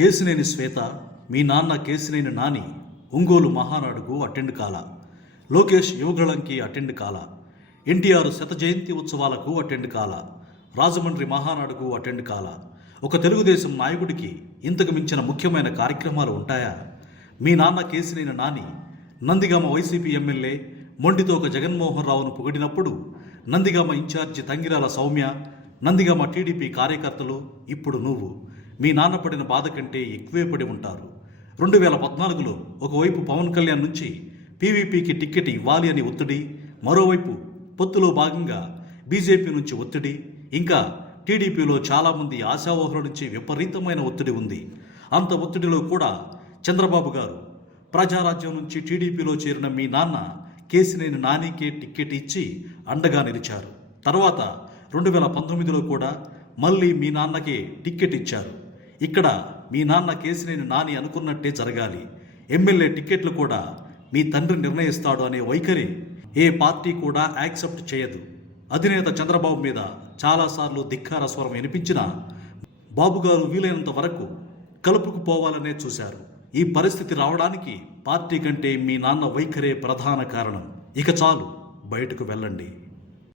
కేసినేని శ్వేత మీ నాన్న కేసినేని నాని ఒంగోలు మహానాడుకు అటెండ్ కాల. లోకేష్ యువగళంకి అటెండ్ కాల. ఎన్టీఆర్ శత జయంతి ఉత్సవాలకు అటెండ్ కాల. రాజమండ్రి మహానాడుకు అటెండ్ కాల. ఒక తెలుగుదేశం నాయకుడికి ఇంతకు మించిన ముఖ్యమైన కార్యక్రమాలు ఉంటాయా? మీ నాన్న కేసినేని నాని నందిగామ వైసీపీ ఎమ్మెల్యే మొండితోక జగన్మోహన్ రావును పొగిడినప్పుడు నందిగామ ఇన్ఛార్జి తంగిరాల సౌమ్య నందిగామ టీడీపీ కార్యకర్తలు ఇప్పుడు నువ్వు. మీ నాన్న పడిన బాధ కంటే ఎక్కువే పడి ఉంటారు. రెండు వేల పద్నాలుగులో ఒకవైపు పవన్ కళ్యాణ్ నుంచి పీవీపీకి టిక్కెట్ ఇవ్వాలి అని ఒత్తిడి మరోవైపు పొత్తులో భాగంగా బీజేపీ నుంచి ఒత్తిడి ఇంకా టీడీపీలో చాలామంది ఆశావహుల నుంచి విపరీతమైన ఒత్తిడి ఉంది. అంత ఒత్తిడిలో కూడా చంద్రబాబు గారు ప్రజారాజ్యం నుంచి టీడీపీలో చేరిన మీ నాన్న కేసినేని నానికే టిక్కెట్ ఇచ్చి అండగా నిలిచారు. తర్వాత రెండు వేల పంతొమ్మిదిలో కూడా మళ్ళీ మీ నాన్నకే టిక్కెట్ ఇచ్చారు. ఇక్కడ మీ నాన్న కేసినేని నాని అనుకున్నట్టే జరగాలి. ఎమ్మెల్యే టిక్కెట్లు కూడా మీ తండ్రి నిర్ణయిస్తాడు అనే వైఖరి ఏ పార్టీ కూడా యాక్సెప్ట్ చేయదు. అధినేత చంద్రబాబు మీద చాలాసార్లు ధిక్కార స్వరం వినిపించినా బాబుగారు వీలైనంత వరకు కలుపుకు పోవాలనే చూశారు. ఈ పరిస్థితి రావడానికి పార్టీ కంటే మీ నాన్న వైఖరే ప్రధాన కారణం. ఇక చాలు బయటకు వెళ్ళండి.